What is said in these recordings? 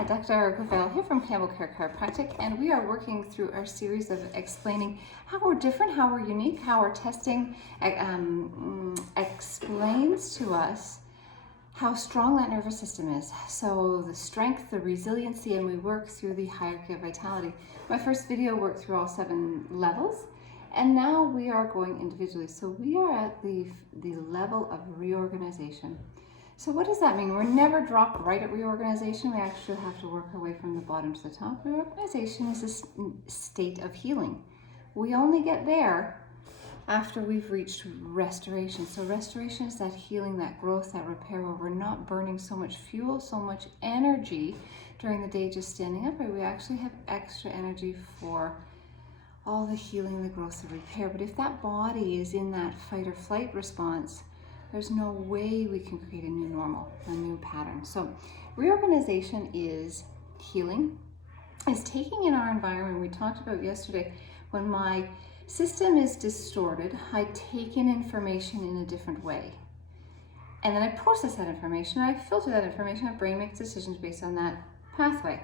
Hi, Dr. Gravel here from Campbell Care Chiropractic, and we are working through our series of explaining how we're different, how we're unique, how our testing explains to us how strong that nervous system is. So the strength, the resiliency, and we work through the hierarchy of vitality. My first video worked through all 7 levels, and now we are going individually. So we are at the level of reorganization. So what does that mean? We're never dropped right at reorganization. We actually have to work our way from the bottom to the top. Reorganization is a state of healing. We only get there after we've reached restoration. So restoration is that healing, that growth, that repair, where we're not burning so much fuel, so much energy during the day just standing up, but we actually have extra energy for all the healing, the growth, the repair. But if that body is in that fight or flight response, there's no way we can create a new normal, a new pattern. So reorganization is healing, is taking in our environment. We talked about yesterday, when my system is distorted, I take in information in a different way. And then I process that information, I filter that information, my brain makes decisions based on that pathway.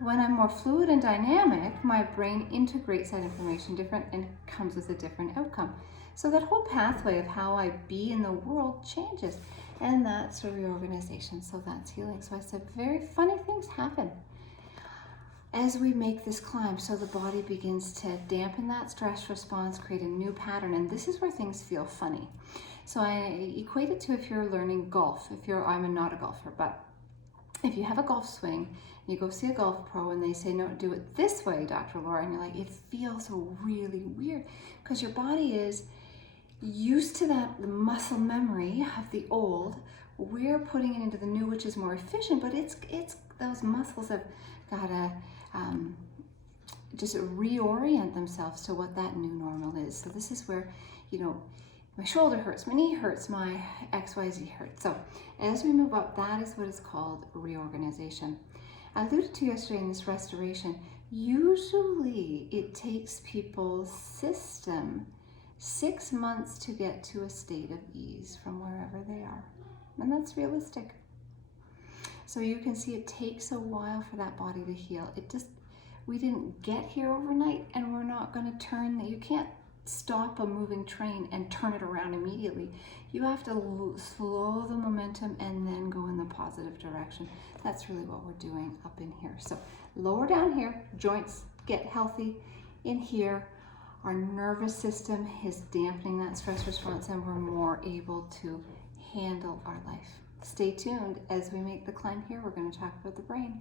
When I'm more fluid and dynamic, my brain integrates that information different and comes with a different outcome. So that whole pathway of how I be in the world changes, and that's a reorganization. So that's healing. So I said very funny things happen as we make this climb. So the body begins to dampen that stress response, create a new pattern, and this is where things feel funny. So I equate it to if you're learning golf. I'm not a golfer, but if you have a golf swing, you go see a golf pro and they say, no, do it this way, Dr. Laura, and you're like, it feels really weird because your body is used to the muscle memory of the old. We're putting it into the new, which is more efficient, but it's those muscles have got to just reorient themselves to what that new normal is. So this is where, my shoulder hurts, my knee hurts, my XYZ hurts. So as we move up, that is what is called reorganization. I alluded to yesterday in this restoration, usually it takes people's system 6 months to get to a state of ease from wherever they are. And that's realistic. So you can see it takes a while for that body to heal. We didn't get here overnight, and we're not going to you can't stop a moving train and turn it around immediately. You have to slow the momentum and then go in the positive direction. That's really what we're doing up in here. So lower down here, joints get healthy. In here, our nervous system is dampening that stress response, and we're more able to handle our life. Stay tuned. As we make the climb here, we're going to talk about the brain.